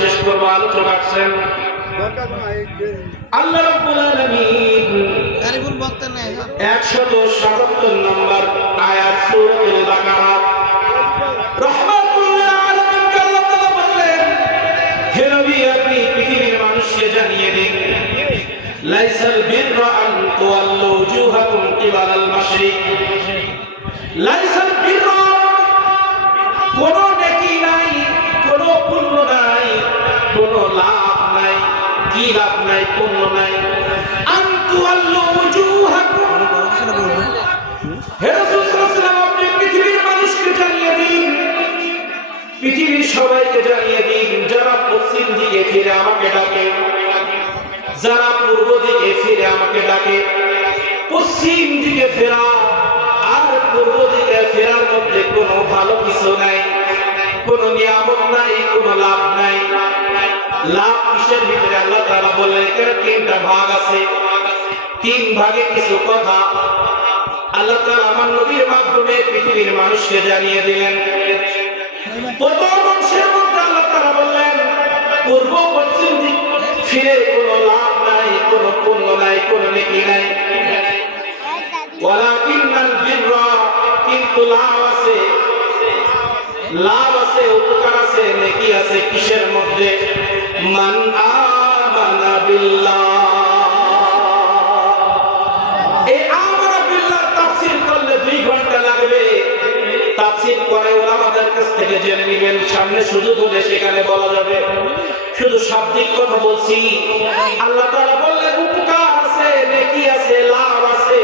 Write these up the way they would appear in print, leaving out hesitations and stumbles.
শেষ করব আলোচনা রাখছেন আল্লাহ রাব্বুল আলামিন 177 নম্বর আয়াত সূরাতুল বাকারা রাহমাতুল লিল আলামিন আল্লাহ তাআলা বললেন হে নবী আপনি পৃথিবীর মানুষকে জানিয়ে দিন লাইসাল বিররা আন তুওয়াল্লু ওজুহাকুম কিবালাল মাশরিক লাইসাল বিররা কোনো নেকি নাই কোনো পুণ্য নাই কোনো লাভ নাই কি লাভ নাই পুণ্য নাই আনতু আল্লু ওজুহাকুম হে রাসূল সাল্লাল্লাহু আলাইহি ওয়াসাল্লাম আপনি পৃথিবীর মানুষকে জানিয়ে দিন পৃথিবীর সবাইকে জানিয়ে দিন যারা পশ্চিম দিকে ফিরে আমাকে ডাকে যারা পূর্ব দিকে ফিরে আমাকে ডাকে পশ্চিম দিকে ফেরা আর পূর্ব দিকে ফেরার মধ্যে কোনো ভালো কিছু নাই কোনো নিয়ামত নাই কোনো লাভ নাই লাভ কিসের ভিতরে আল্লাহ তাআলা বলেন এর তিনটা ভাগ আছে তিন ভাগে কিছু কথা আল্লাহ তাআলা আমার নবীর মাধ্যমে পৃথিবীর মানুষকে জানিয়ে দিলেন প্রথম অংশের মধ্যে আল্লাহ তাআলা বললেন পূর্ব পশ্চিম দিক ফিরে কোনো লাভ নাই কোনো পুণ্য নাই কোনো নেকি নাই ওয়ালাকিন্নাল বিররা কিন্তু লাভ আছে উপকার আছে নেকি আছে কিসের মধ্যে মান আমানা বিল্লাহ এই আমানা বিল্লাহ তাফসীর করলে 2 ঘন্টা লাগবে তাফসীর করে ওলামাদের কাছ থেকে জেনে নেবেন সামনে সুযোগ হলে সেখানে বলা যাবে শুধু শাব্দিক কথা বলছি আল্লাহ তাআলা বললেন উপকার আছে নেকি আছে লাভ আছে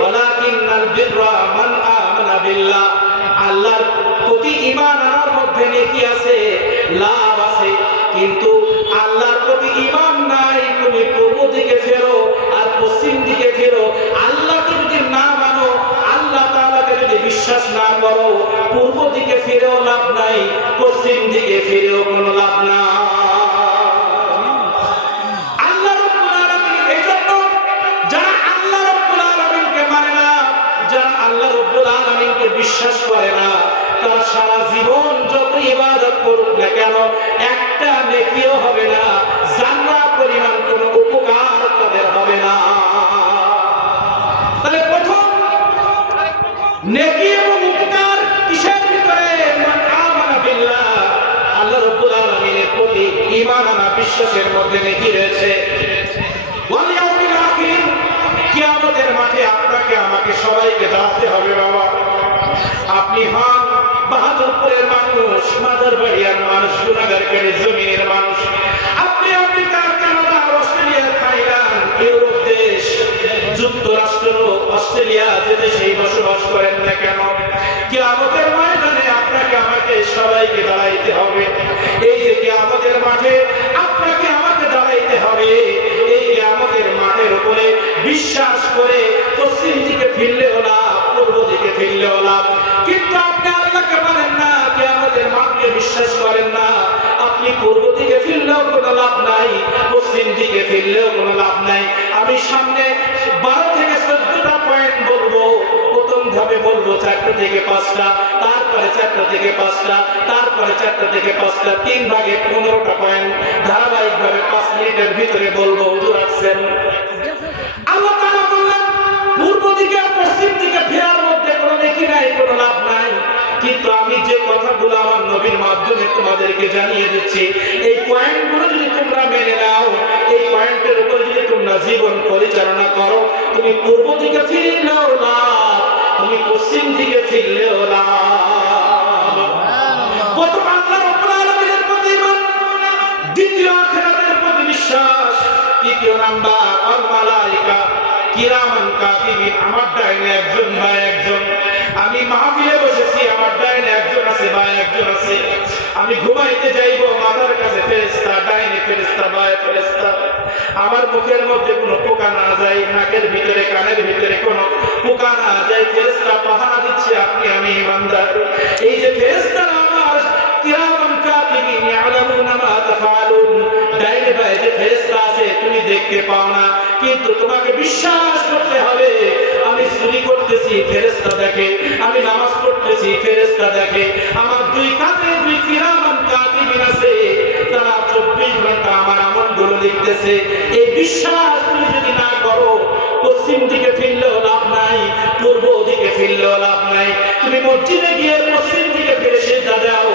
ওয়ালাকিন্নাল বিররা মান আমানা বিল্লাহ আল্লাহর প্রতি ঈমান আনার মধ্যে নেকি আছে লাভ আছে কিন্তু আল্লাহর প্রতি ঈমান নাই তুমি পূর্ব দিকে ফেরো আর পশ্চিম দিকে ফেরো আল্লাহকে যদি না মানো আল্লাহ তাআলাকে যদি বিশ্বাস না করো পূর্ব দিকে ফিরেও লাভ নাই পশ্চিম দিকে ফিরেও কোনো লাভ নাই আল্লাহ রাব্বুল আলামিন এইজন্য যারা আল্লাহ রাব্বুল আলামিনকে মানে না যারা আল্লাহ রাব্বুল আলামিনকে বিশ্বাস করে না তারা সারা জীবন যত ইবাদত করুক না কেন একটা নেকিও হবে না জান্নাহ পরিমাণ কোনো উপকার তাদের হবে না তাহলে প্রথম নেকি এবং উপকার কিসের ভিতরে মান আমানা বিল্লাহ আল্লাহ রাব্বুল আলামিনের প্রতি ঈমান আনা বিশ্বাসের মধ্যে নেকি রয়েছে ওয়াল ইয়াউমিল আখির কিয়ামতের মাঠে আপনাকে আমাকে সবাইকে দাঁড়াতে হবে বাবা আপনি হন বাহাদুরপুরের মানুষ মাদারবাড়িয়ার মানুষ গুনাহগারকারী জমিনের মানুষ আপনি America Canada Australia Thailand Europe দেশ যুক্তরাষ্ট্র অস্ট্রেলিয়া যে দেশেই বসবাস করেন না কেন কিয়ামতের ময়দানে আপনাকে আমাকে সবাইকে দাঁড়াইতে হবে এই যে কিয়ামতের মাঠে আপনাকে আমাকে দাঁড়াইতে হবে এই কিয়ামতের মাঠের উপরে বিশ্বাস করে পশ্চিম দিকে ফিরলেও না পূর্ব দিকে ফিরলেও না কিন্তু আপনি আল্লাহকে মানেন না কিয়ামতের মাঠকে বিশ্বাস করেন না আপনি পূর্ব দিকে ফিরলেও কোনো লাভ নাই পশ্চিম দিকে ফিরলেও কোনো লাভ নাই আমি সামনে 12 থেকে 14টা পয়েন্ট বলবো প্রথম ধাপে বলবো 4টা থেকে 5টা তারপরে 4টা থেকে 5টা তারপরে 4টা থেকে 5টা 3 ভাগে 15টা পয়েন্ট ধারাবাহিকভাবে 5 মিনিটের ভিতরে বলবো হুজুর আসছেন আল্লাহ তাআলা বললেন পূর্ব দিকে পশ্চিম দিকে ফেরার মধ্যে কোনো নেকি নাই কোনো লাভ নাই কিন্তু আমি যে কথাগুলো আমার নবীর মাধ্যমে তোমাদেরকে জানিয়ে দিচ্ছি এই পয়েন্টগুলো যদি তোমরা মেনে নাও এই পয়েন্টের উপর যদি তোমরা জীবন পরিচালনা করো তুমি পূর্ব দিকে ফিরলেও না তুমি পশ্চিম দিকে ফিরলেও না প্রথম আল্লাহ রাব্বুল আলামিনের প্রতি ঈমান দ্বিতীয় আখিরাতের প্রতি বিশ্বাস তৃতীয় নাম্বার আল মালায়েকা কিরামান কাতিবিন আমার ডাইনে একজন ভাই একজন আমি মাহফিলে বসেছি আমার ডাইনে একজন আছে ভাই একজন আছে আমি ঘুমাইতে যাইব মাথার কাছে ফেরেশতা ডাইনে ফেরেশতা ভাই ফেরেশতা আমার মুখের মধ্যে কোনো পোকা না যায় নাকের ভিতরে কানের ভিতরে কোনো পোকা না যায় ফেরেশতা পাহারা দিচ্ছে আপনি আমি ইমানদার এই যে ফেরেশতা আমার কিরামান কাতিবিন ইয়ালামুনা মা তাফআলুন ডাইনে ভাই যে ফেরেশতা আছে তুমি দেখতে পাও না কিন্তু তোমাকে বিশ্বাস করতে হবে আমি চুরি করতেছি ফেরেশতা দেখে আমি নামাজ পড়তেছি ফেরেশতা দেখে আমার দুই কাঁধে দুই কিরামান কাতিবিন আছে তারা ঘন্টা আমার আমলগুলো লিখতেছে। এই বিশ্বাস তুমি যদি না করো, পশ্চিম দিকে ফিরলেও লাভ নাই, পূর্ব দিকে ফিরলেও লাভ নাই। তুমি মসজিদে গিয়ে পশ্চিম দিকে ফিরে সিজদা দাও।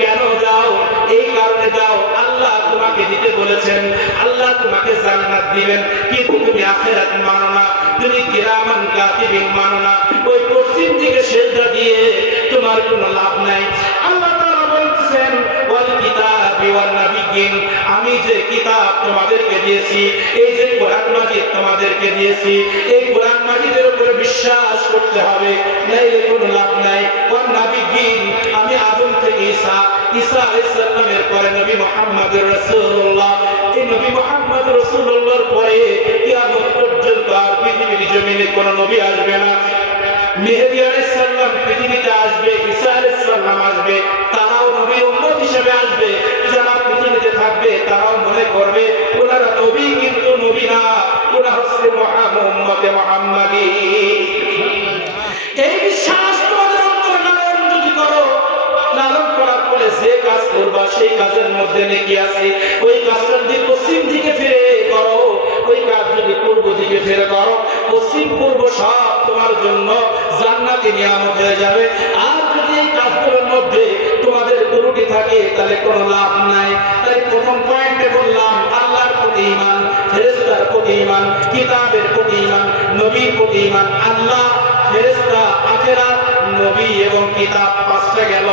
কেন দাও? এই কারণে দাও, আল্লাহ তোমাকে দিতে বলেছেন, আল্লাহ তোমাকে জান্নাত দিবেন, কিন্তু তুমি আখিরাত মানো না, তুমি কিরামান কাতিবিন মানো না। ওই পশ্চিম দিকে সিজদা দিয়ে তোমার কোনো লাভ নাই। আল্লাহ তাআলা বলতেছেন, ওয়াল কিতাবি ওয়ান নাবিয়্যিন, আমি যে কিতাব তোমাদেরকে দিয়েছি, এই যে কোরআন মাজিদ তোমাদেরকে দিয়েছি, এই কোরআন মাজিদের উপরে বিশ্বাস করতে হবে, নাইলে কোনো লাভ নাই। ওয়ান নাবিয়্যিন, আমি আদম থেকে ঈসা আলাইহিস সালামের পরে নবী মুহাম্মদুর রাসূলুল্লাহ, এই নবী মুহাম্মদ রাসূলুল্লাহর পরে কিয়ামত পর্যন্ত আর পৃথিবীর জমিনে কোনো নবী আসবে না। মেহেদী আলাইহিস সালাম পৃথিবীতে আসবে, ঈসা আলাইহিস সালাম আসবে, তারাও নবীর উম্মত হিসেবে আসবে। যারা পৃথিবীতে থাকবে তারাও মনে করবে ওনারা নবী, কিন্তু নবী না, ওরা হচ্ছে উম্মতে মুহাম্মাদী। এই বিশ্বাস তোমাদের অন্তরে লালন যদি করো, লালন করার পরে যে কাজ করবা সেই কাজের মধ্যে নেকি আছে। ওই কাজটা যদি পশ্চিম দিকে ফিরে করো, ওই কাজ যদি পূর্ব দিকে ফিরে করো, পশ্চিম পূর্ব সব তোমার জন্য জান্নাতি নিয়ামত হয়ে যাবে। আর যদি এই কাজগুলোর মধ্যে তোমাদের ত্রুটি থাকে তাহলে কোনো লাভ নাই। তাই প্রথম পয়েন্টে বললাম, আল্লাহর প্রতি ঈমান, ফেরেশতার প্রতি ঈমান, কিতাবের প্রতি ঈমান, নবীর প্রতি ঈমান। আল্লাহ, ফেরেশতা, আখিরাত, নবী এবং কিতাব, পাঁচটা গেল।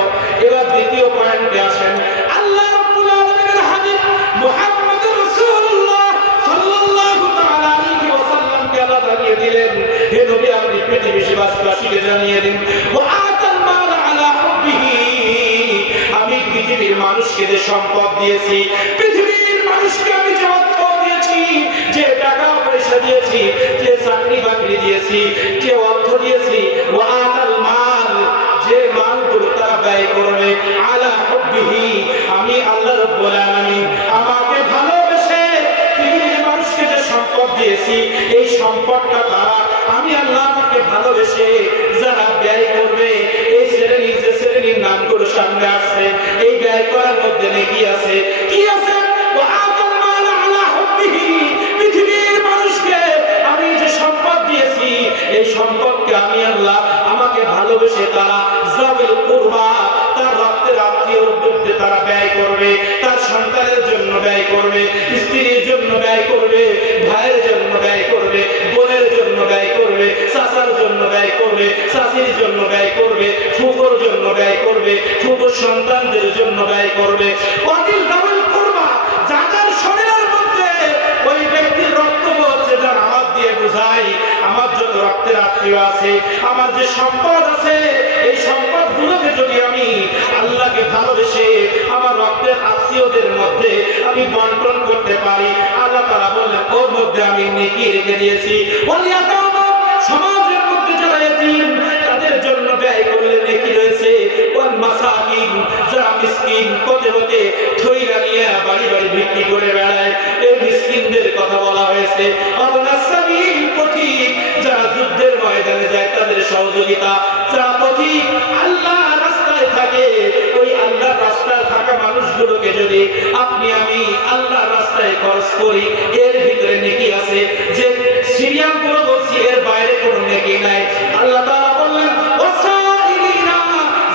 এবার দ্বিতীয় পয়েন্টে আসেন। আল্লাহ রাব্বুল আলামিনের হাবিব মুহাম্মদুর রাসূলুল্লাহ সাল্লাল্লাহু তাআলা আলাইহি ওয়াসাল্লামকে আল্লাহ জানিয়ে দিলেন, হে নবী আপনি পৃথিবীবাসীকে জানিয়ে দিন, ওয়া আতাল মাল আলা হুব্বিহি, আমি পৃথিবীর মানুষকে যে সম্পদ দিয়েছি, পৃথিবীর মানুষকে আমি যে অর্থ দিয়েছি, যে টাকা পয়সা দিয়েছি, যে চাকরি বাকরি দিয়েছি, যে অর্থ দিয়েছি, ওয়া আতাল মাল, যে মালগুলো তারা ব্যয় করবে, আলা হুব্বিহি, আমি আল্লাহ রাব্বুল আলামিন আমাকে ভালোবেসে পৃথিবীর মানুষকে যে সম্পদ দিয়েছি, এই সম্পদটা তারা, আমি আল্লাহ আমাকে ভালোবেসে যারা ব্যয় করবে, এই শ্রেণীর যে শ্রেণীর নামগুলো সামনে আসছে, এই ব্যয় করার মধ্যে নেকি আছে। কি আছে? ওয়া আতাল মাল আলা হুব্বিহি, পৃথিবীর মানুষকে আমি যে সম্পদ দিয়েছি, এই সম্পদকে আমি আল্লাহ আমাকে ভালোবেসে তারা যাবিল কুরবা, তার রক্তের আত্মীয়র মধ্যে তারা ব্যয় করবে, তার সন্তানের জন্য ব্যয় করবে, স্ত্রীর জন্য ব্যয় করবে, ভাইয়ের জন্য ব্যয় করবে, বোনের জন্য ব্যয় করবে, চাচার জন্য ব্যয় করবে, চাচির জন্য ব্যয় করবে, ফুফুর জন্য ব্যয় করবে, ফুফুর সন্তানদের জন্য ব্যয় করবে। ওয়াদিল যাবিল কুরবা, যাদের শরীরের মধ্যে ওই ব্যক্তির রক্ত বলছে, যার আমার দিয়ে বুঝাই, আমার যত রক্তের আত্মীয় আছে, আমার যে সম্পদ আছে, এই সম্পদগুলোকে যদি আমি আল্লাহকে ভালোবেসে আমার রক্তের আত্মীয়দের মধ্যে আমি বন্টন করতে পারি, আল্লাহ তাআলা বলেন ওর মধ্যে আমি নেকি রেখে দিয়েছি। ওয়ালিয়াতামা, সমাজের মধ্যে যারা এতিম তাদের জন্য ব্যয় করলে নেকি রয়েছে। ওয়াল মাসাকিন, যারা মিসকিন, পথে পথে থইরা নিয়ে বাড়ি বাড়ি বিক্রি করে বেড়ায়, এই মিসকিনদের কথা বলা হয়েছে। আবনাস সাবিল, পথিক, যারা যুদ্ধের ময়দানে যায় তাদের সহযোগিতা, যারা পথিক আল্লাহ রাস্তায় থাকে, ওই আল্লাহ রাস্তায় থাকা মানুষগুলোকে যদি আপনি আমি আল্লাহ রাস্তায় খরচ করি, এর ভিতরে নেকি আছে। যে সিরিয়াম গুলো বলছি, এর বাইরে কোনো নেকি নাই। আল্লাহ তাআলা বললেন, ওয়াসাইলিনা,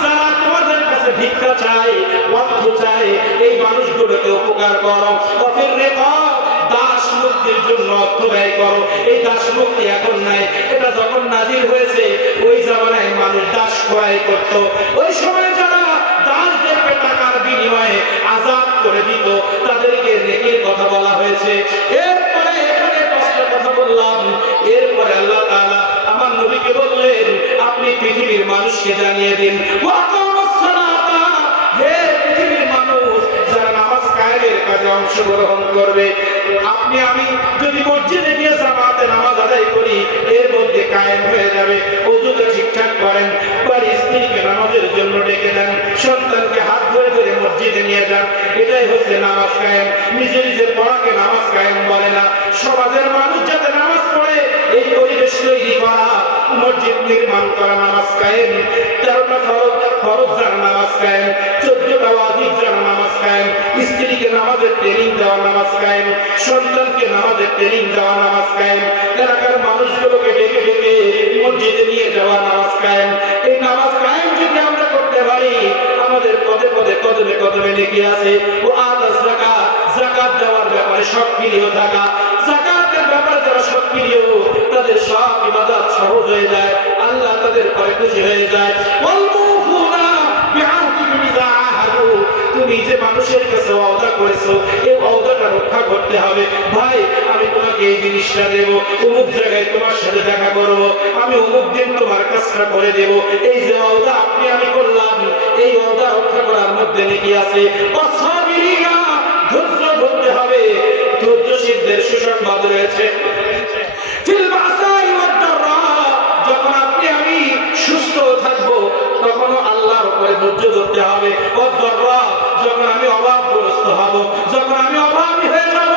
যারা তোমাদের কাছে ভিক্ষা চায়, অর্থ চায়, এই মানুষগুলোকে উপকার করো। ওয়াফির রিকাব, দাস মুক্তির জন্য অর্থ ব্যয় করো। এই দাস মুক্তি এখন নাই, এটা যখন নাজিল হয়েছে ওই জামানায় মানুষ দাস ক্রয় করত। ওই সময় যারা দাসদেরকে টাকার বিনিময়ে আজাদ করে দিত, তাদেরকে নেকির কথা বলা হয়েছে। এরপরে এখানে কষ্টের কথা বললাম। এরপরে আল্লাহ তাআলা আমার নবীকে বললেন, আপনি পৃথিবীর মানুষকে জানিয়ে দিন, ওয়া আকামুস সালাতা, হে পৃথিবীর মানুষ যারা নামাজ কায়েমের কাজে অংশগ্রহণ করবে, আপনি আমি যদি মসজিদে গিয়ে জামাতে নামাজ আদায় করি, এর মধ্যে কায়েম হয়ে যাবে। ওযুটা ঠিকঠাক করেন, বাড়ির স্ত্রীকে নামাজের জন্য ডেকে দেন, সন্তানকে হাত ধরে ধরে মসজিদে নিয়ে যান, এটাই হচ্ছে নামাজ কায়েম। নিজে নিজে পড়াকে নামাজ কায়েম বলে না। সমাজের মানুষ যাতে নামাজ পড়ে এই পরিবেশ তৈরি করা, মসজিদ নির্মাণ করা নামাজ কায়েম। 13টা ফরজ যার নামাজ কায়েম, 14টা ওয়াজিব যার নামাজ কায়েম, স্ত্রীকে নামাজের ট্রেনিং দেওয়া, নামাজ কায়েম, সন্তানকে নামাজের ট্রেনিং দেওয়া, নামাজ কায়েম, এলাকার মানুষগুলোকে ডেকে ডেকে মসজিদে নিয়ে যাওয়া, নামাজ কায়েম। এই নামাজ কায়েম যদি আমরা করতে পারি, আমাদের পদে পদে কদমে কদমে নেকি আছে। ও আদা যাকাত, যাকাত দেওয়ার ব্যাপারে সক্রিয় থাকা, যাকাতের ব্যাপারে যারা সক্রিয় তাদের সব ইবাদত সহজ হয়ে যায়, আল্লাহ তাদের পরে খুশি হয়ে যায়। ওয়াল মুফুনা বিআহদিহিম ইযা আহাদু, তুমি যে মানুষের কাছে ওয়াদা করেছো এই ওয়াদাটা রক্ষা করতে হবে। ভাই আমি তোমাকে এই জিনিসটা দেব, অমুক জায়গায় তোমার সাথে দেখা করব, আমি অমুক দিন তোমার কাজটা করে দেব, এই যে ওয়াদা আপনি আমি করলাম, এই ওয়াদা রক্ষা করার মধ্যে নেকি আছে। ওয়াসাবিরিনা, ধৈর্য ধরতে হবে, ধৈর্যশীলদের সুসংবাদ রয়েছে। ফিল বাসাই ওয়াদ দাররা, যখন আপনি আমি সুস্থ থাকবো তখন আল্লাহর উপরে ধৈর্য ধরতে হবে। ওয়াদ দাররা, যখন আমি অভাবগ্রস্ত হব, যখন আমি অভাবী হয়ে যাব,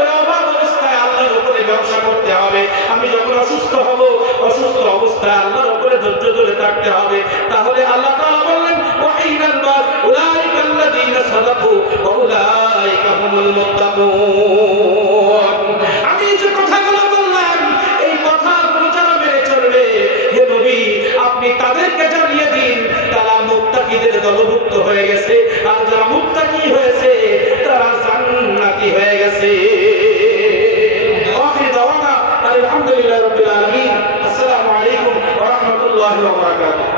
ওই অভাব অবস্থায় আল্লাহর উপরে ব্যবসা করতে হবে। আমি যখন অসুস্থ হব, অসুস্থ অবস্থায় আল্লাহর উপরে ধৈর্য ধরে থাকতে হবে। তাহলে আল্লাহ তাআলা বললেন ওয়াইনাল বাস উলাইকাল্লাযীনা সাদাকু ওয়া উলাইকা হুমুল মুত্তাকুন। আমি যে কথাগুলো বললাম এই কথাগুলো যারা মেনে চলবে, হে নবী আপনি তাদেরকে জানিয়ে দিন তারা মুত্তাকিদের দলভুক্ত হয়ে গেছে, আর যারা মুত্তাকি হয়েছে তারা জান্নাতি হয়ে গেছে। আখির দাওয়ানা আলহামদুলিল্লাহি রাব্বিল আলামিন। আসসালামু আলাইকুম ওয়া রাহমাতুল্লাহি ওয়া বারাকাতুহু।